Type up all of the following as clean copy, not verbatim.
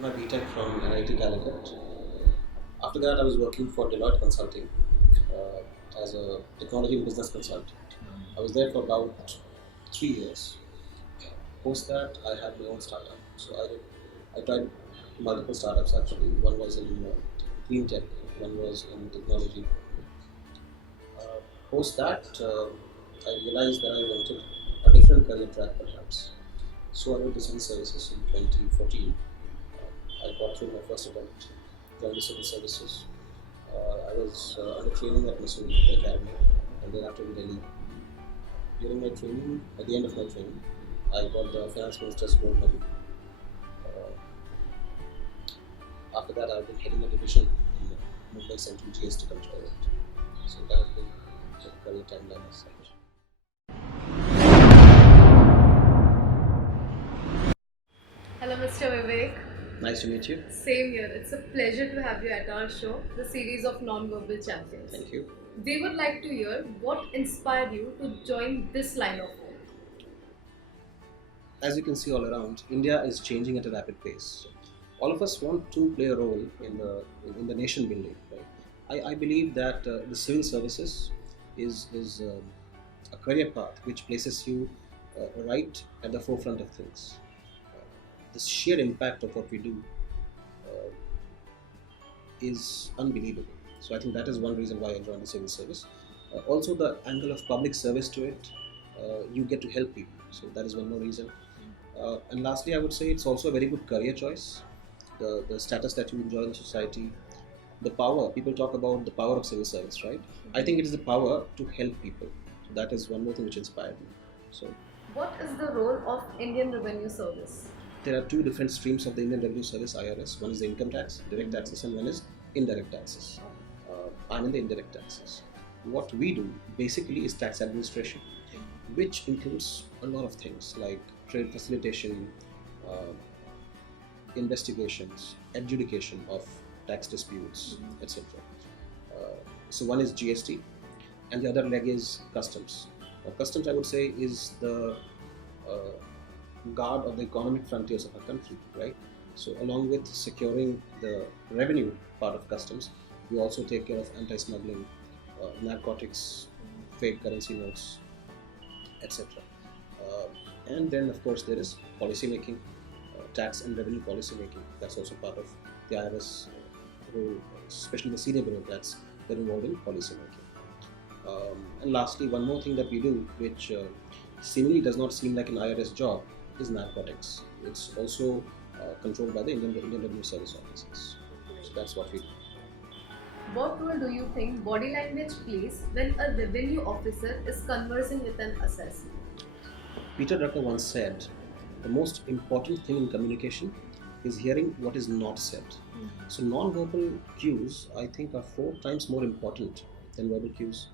did my BTech from NIT Calicut. After that, I was working for Deloitte Consulting as a technology and business consultant. I was there for about 3 years. Post that, I had my own startup. So I tried multiple startups actually. One was in clean tech, one was in technology. Uh, Post that, I realized that I wanted a different career track perhaps. So I went to civil services in 2014. I got through my first attempt, joined the civil services. I was under training at Mr.Vivek Academy, and then after in Delhi. During my training, at the end of my training, I got the finance minister's gold medal. Uh, After that, I've been heading a division in the Mumbai Central GST Control. So that has been the career timeline as such. Hello, Mr. Vivek. Nice to meet you. Same here. It's a pleasure to have you at our show, the series of non-verbal champions. Thank you. We would like to hear what inspired you to join this line of work. As you can see all around, India is changing at a rapid pace. All of us want to play a role in the nation building. Right? I believe that the civil services is a career path which places you right at the forefront of things. The sheer impact of what we do uh, is unbelievable. So I think that is one reason why I joined the civil service. Also, the angle of public service to it, you get to help people. So that is one more reason. And lastly, I would say it's also a very good career choice. The status that you enjoy in society, the power. People talk about the power of civil service, right? I think it is the power to help people. So that is one more thing which inspired me. So What is the role of Indian Revenue Service? there are two different streams of the Indian Revenue Service (IRS). One is the income tax, direct taxes, and one is indirect taxes. I'm in the indirect taxes. What we do basically is tax administration, which includes a lot of things like trade facilitation, uh, investigations, adjudication of tax disputes, etc. So one is GST, and the other leg is customs. Customs, I would say, is the uh, guard of the economic frontiers of our country, right? So along with securing the revenue part of customs, we also take care of anti-smuggling, narcotics, fake currency notes, etc. And then, of course, there is policy making, tax and revenue policy making. That's also part of the IRS role, especially the senior bureaucrats that are involved in policy making. And lastly, one more thing that we do, which seemingly does not seem like an IRS job, is narcotics. It's also controlled by the Indian Revenue Service offices. So that's what we do. What role do you think body language plays when a revenue officer is conversing with an assessee? Peter Drucker once said, the most important thing in communication is hearing what is not said. So non-verbal cues, I think, are 4 times more important than verbal cues.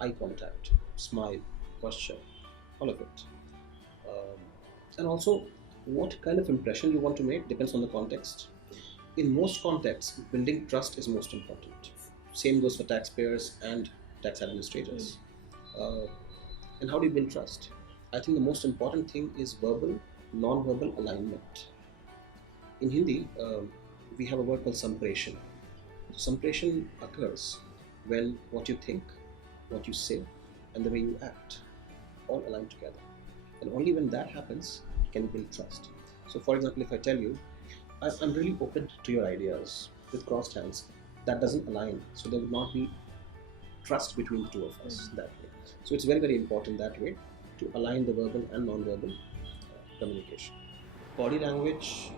Eye contact, smile, posture, all of it. And also, what kind of impression you want to make depends on the context. In most contexts, building trust is most important. Same goes for taxpayers and tax administrators. And how do you build trust? I think the most important thing is verbal, non-verbal alignment. In Hindi, we have a word called sampreshan. So sampreshan occurs when what you think, what you say, and the way you act all align together. And only when that happens can you build trust. So, for example, if I tell you, I'm really open to your ideas with crossed hands, that doesn't align. So there would not be trust between the two of us that way. So it's very, very important that way to align the verbal and non-verbal communication. Body language,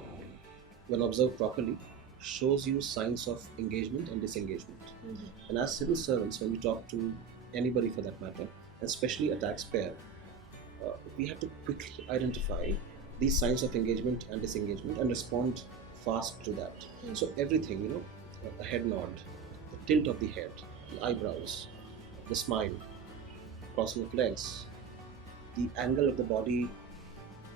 when observed properly, shows you signs of engagement and disengagement. And as civil servants, when we talk to anybody for that matter, especially a taxpayer, we have to quickly identify these signs of engagement and disengagement and respond fast to that. So everything, a head nod, the tilt of the head, the eyebrows, the smile, crossing of legs, the angle of the body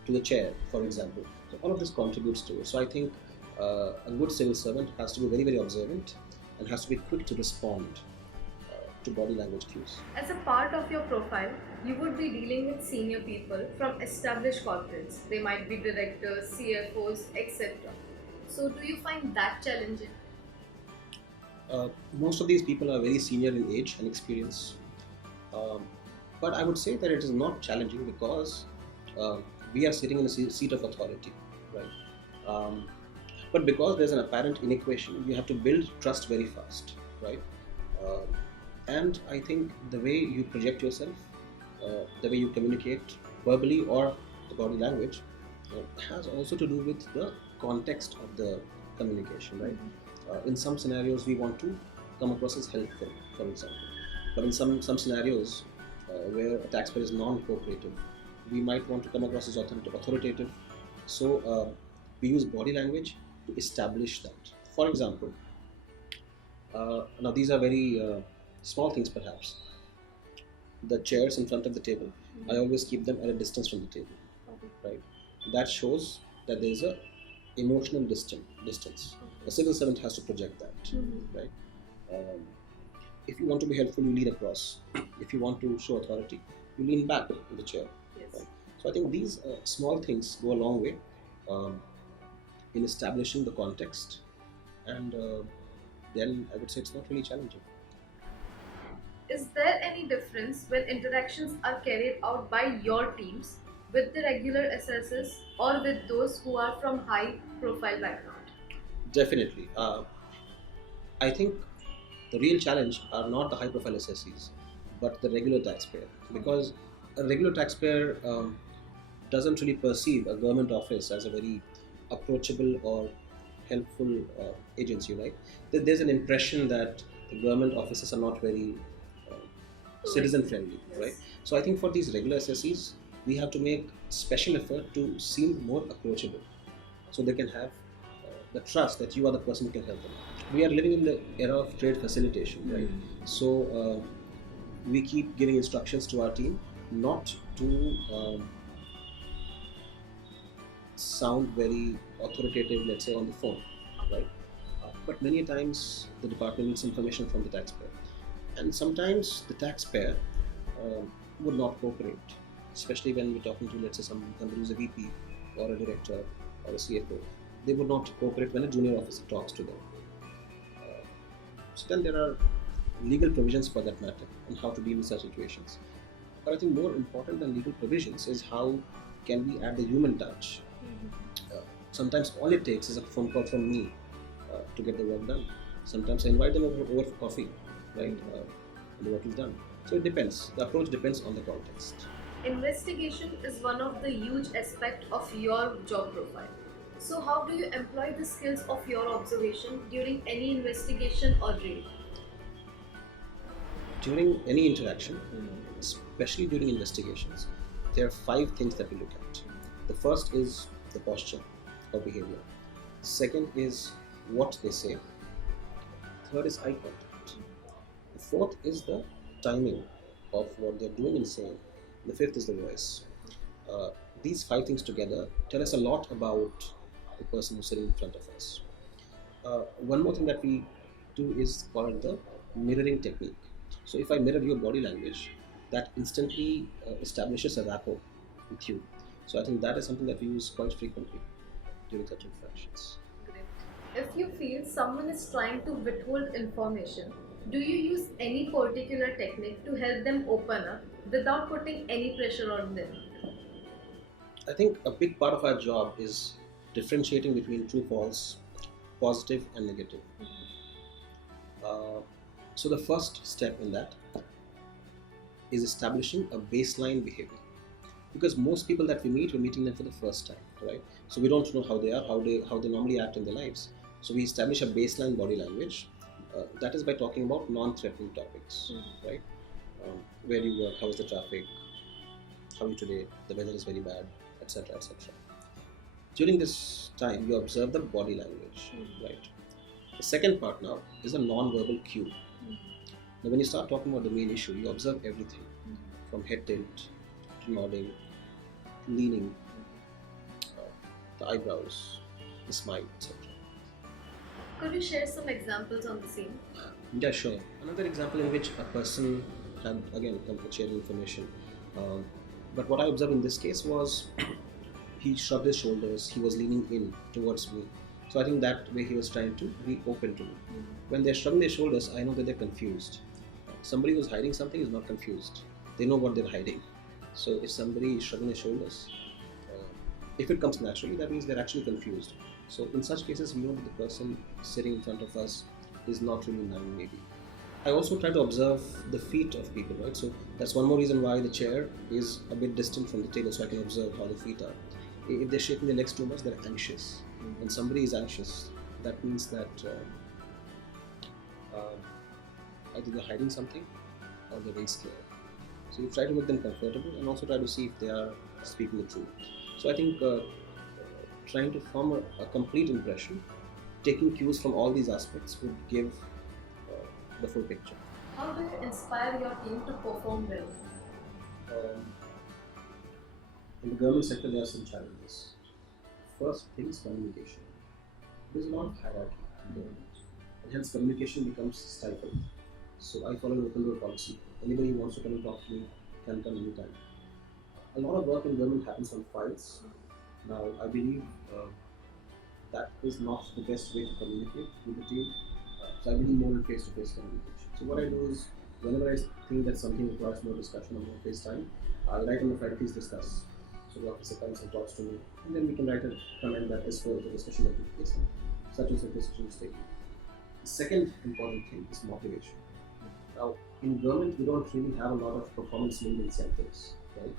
to the chair, for example. So all of this contributes to it. So I think a good civil servant has to be very, very observant and has to be quick to respond to body language cues. As a part of your profile, you would be dealing with senior people from established corporates. They might be directors, CFOs, etc. So, do you find that challenging? Most of these people are very senior in age and experience. Um, but I would say that it is not challenging because uh, we are sitting in a seat of authority, right? Um, but because there's an apparent inequation, you have to build trust very fast, right? Um, and I think the way you project yourself, the way you communicate verbally or the body language, has also to do with the context of the communication, right? In some scenarios, we want to come across as helpful, for example. But in some scenarios where a taxpayer is non-cooperative, we might want to come across as authoritative. So we use body language to establish that. For example, now these are very small things perhaps. The chairs in front of the table, I always keep them at a distance from the table, right? That shows that there is a emotional distance. A civil servant has to project that, right? Um, if you want to be helpful, you lean across. If you want to show authority, you lean back in the chair. Yes. Right? So I think these small things go a long way um, in establishing the context, and then I would say it's not really challenging. Is there any difference when interactions are carried out by your teams with the regular assessors or with those who are from high profile background? Definitely. I think the real challenge are not the high profile assessees, but the regular taxpayer. Because a regular taxpayer doesn't really perceive a government office as a very approachable or helpful agency, right? There's an impression that the government offices are not very citizen friendly, right? So I think for these regular assessees, we have to make special effort to seem more approachable so they can have the trust that you are the person who can help them. We are living in the era of trade facilitation, right? So we keep giving instructions to our team not to sound very authoritative, let's say, on the phone, right? But many times the department needs information from the taxpayer, and sometimes the taxpayer would not cooperate, especially when we're talking to, let's say, somebody who's a VP or a director or a CFO. They would not cooperate when a junior officer talks to them. So then there are legal provisions for that matter on how to deal with such situations. But I think more important than legal provisions is how can we add the human touch. Sometimes all it takes is a phone call from me to get the work done. Sometimes I invite them over for coffee, right? And the work is done. So it depends. The approach depends on the context. Investigation is one of the huge aspects of your job profile. So, how do you employ the skills of your observation during any investigation or raid? During any interaction, especially during investigations, there are 5 things that we look at. The first is the posture or behavior. Second is what they say. Third is eye contact. The fourth is the timing of what they're doing and saying. The fifth is the voice. These 5 things together tell us a lot about the person who's sitting in front of us. One more thing that we do is called the mirroring technique. So if I mirror your body language, that instantly establishes a rapport with you. So I think that is something that we use quite frequently during such interactions. Great. If you feel someone is trying to withhold information, do you use any particular technique to help them open up without putting any pressure on them? I think a big part of our job is differentiating between true, false, positive, and negative. So the first step in that is establishing a baseline behavior, because most people that we meet, we're meeting them for the first time, right? So we don't know how they are, how they normally act in their lives. So we establish a baseline body language. That is by talking about non-threatening topics, right? Where do you work? How is the traffic? How are you today? The weather is very bad, etc., etc. During this time, you observe the body language, right? The second part now is a non-verbal cue. Now, when you start talking about the main issue, you observe everything from head tilt to nodding, to leaning, the eyebrows, the smile, etc. Could you share some examples on the same? Yeah, sure. Another example in which a person had, again, shared information. But what I observed in this case was he shrugged his shoulders, he was leaning in towards me. So I think that way he was trying to be open to me. When they're shrugging their shoulders, I know that they're confused. Somebody who's hiding something is not confused. They know what they're hiding. So if somebody is shrugging their shoulders, if it comes naturally, that means they're actually confused. So in such cases, we know that the person sitting in front of us is not really lying, maybe. I also try to observe the feet of people, right? So that's one more reason why the chair is a bit distant from the table, so I can observe how the feet are. If they're shaking their legs too much, they're anxious. When somebody is anxious, that means that either they're hiding something or they're very scared. So you try to make them comfortable and also try to see if they are speaking the truth. So I think trying to form a complete impression, taking cues from all these aspects would give the full picture. How do you inspire your team to perform well? In the government sector, there are some challenges. First thing is communication. There's a lot of hierarchy in government, and hence communication becomes stifled. So I follow an open door policy. Anybody who wants to come and talk to me can come anytime. A lot of work in government happens on files. Now, I believe that is not the best way to communicate with the team. So I believe more in face-to-face communication. So what I do is, whenever I think that something requires more discussion or more face time, I write on the file, please discuss. So the officer comes and talks to me, and then we can write a comment that is for the discussion that took place, such and such decision is taken. The second important thing is motivation. Now, in government, we don't really have a lot of performance-linked incentives, right?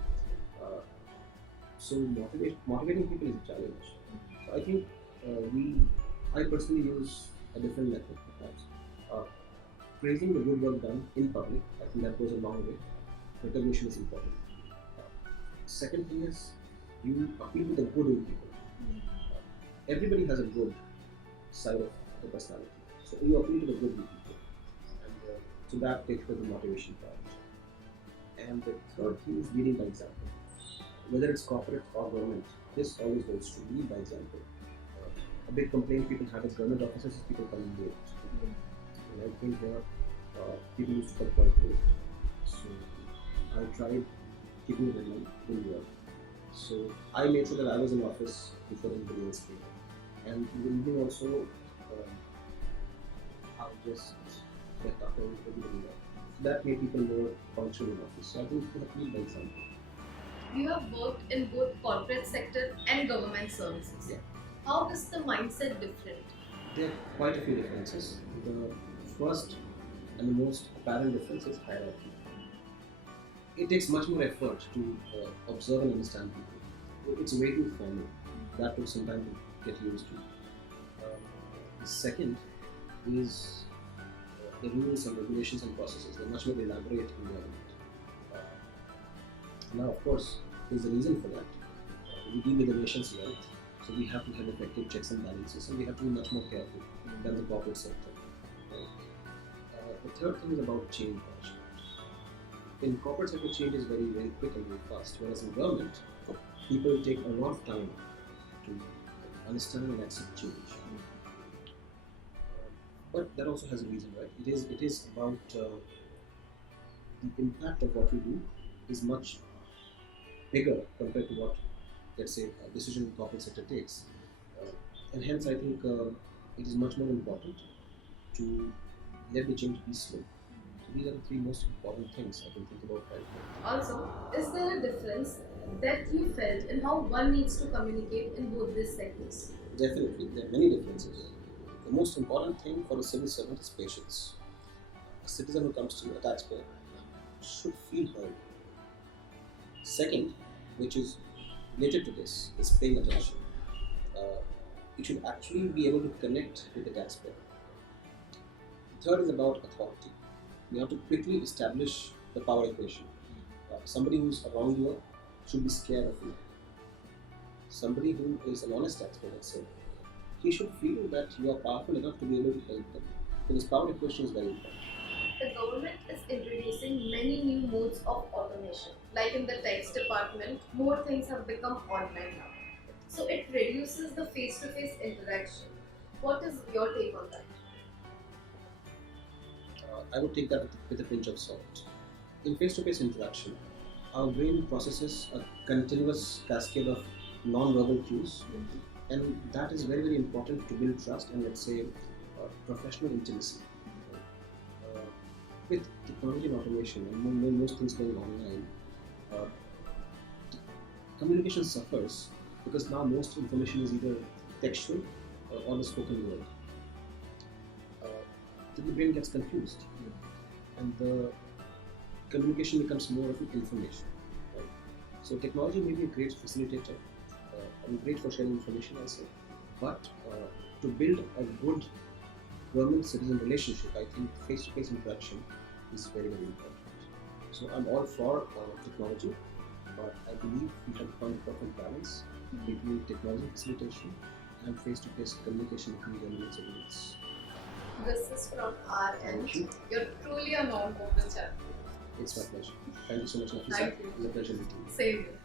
So motivating people is a challenge. So I think I personally use a different method, perhaps. Praising the good work done in public, I think that goes a long way. Recognition is important. Second thing is, you appeal to the good in people. Everybody has a good side of the personality. So you appeal to the good in people. And so that takes away the motivation part. And the third thing is leading by example. Whether it's corporate or government, this always holds true. Lead by example. A big complaint people have is government offices is people coming late. When I came here, people used to come quite late. So I tried keeping it in mind, didn't work. So I made sure that I was in office before anybody else came. And in the evening also, I would just get up and everybody left. So that made people more punctual in office. So I think you have to lead by example. You have worked in both corporate sector and government services. Yeah. How is the mindset different? There are quite a few differences. The first and the most apparent difference is hierarchy. It takes much more effort to observe and understand people. It's way too formal. That took some time to get used to. The second is the rules and regulations and processes. They're much more elaborate in government. Now, of course, there's a reason for that. We deal with the nation's wealth, so we have to have effective checks and balances, and we have to be much more careful than the corporate sector. The third thing is about change management. In corporate sector, change is very, very quick and very fast, whereas in government, people take a lot of time to understand and accept change. But that also has a reason, right? It is about the impact of what we do is much bigger compared to what, let's say, a decision the corporate sector takes. And hence, I think it is much more important to let the change be slow. So these are the three most important things I can think about right now. Also, is there a difference that you felt in how one needs to communicate in both these sectors? Definitely, there are many differences. The most important thing for a civil servant is patience. A citizen who comes to you, a taxpayer, should feel heard. Second, which is related to this, is paying attention. You should actually be able to connect with the taxpayer. The third is about authority. You have to quickly establish the power equation. Somebody who's around you should be scared of you. Somebody who is an honest taxpayer, let's say, he should feel that you are powerful enough to be able to help them. So this power equation is very important. The government is introducing many new modes of automation. Like in the tax department, more things have become online now. So it reduces the face-to-face interaction. What is your take on that? I would take that with a pinch of salt. In face-to-face interaction, our brain processes a continuous cascade of non-verbal cues And that is very, very important to build trust and, let's say, professional intimacy. Uh, with technology and automation and most things going online, uh, communication suffers because now most information is either textual or the spoken word. Uh, then the brain gets confused, and the communication becomes more of an information. Right? So technology may be a great facilitator and great for sharing information, I say, but to build a good government-citizen relationship, I think face-to-face interaction is very, very important. So I'm all for technology, but I believe we have to find a perfect balance between technology facilitation and face-to-face communication between government and citizens. This is from our end. Thank you. You're truly a non-corporate champion. It's my pleasure. Thank you so much, Nafisa. Thank you. It's a pleasure meeting you. Same here.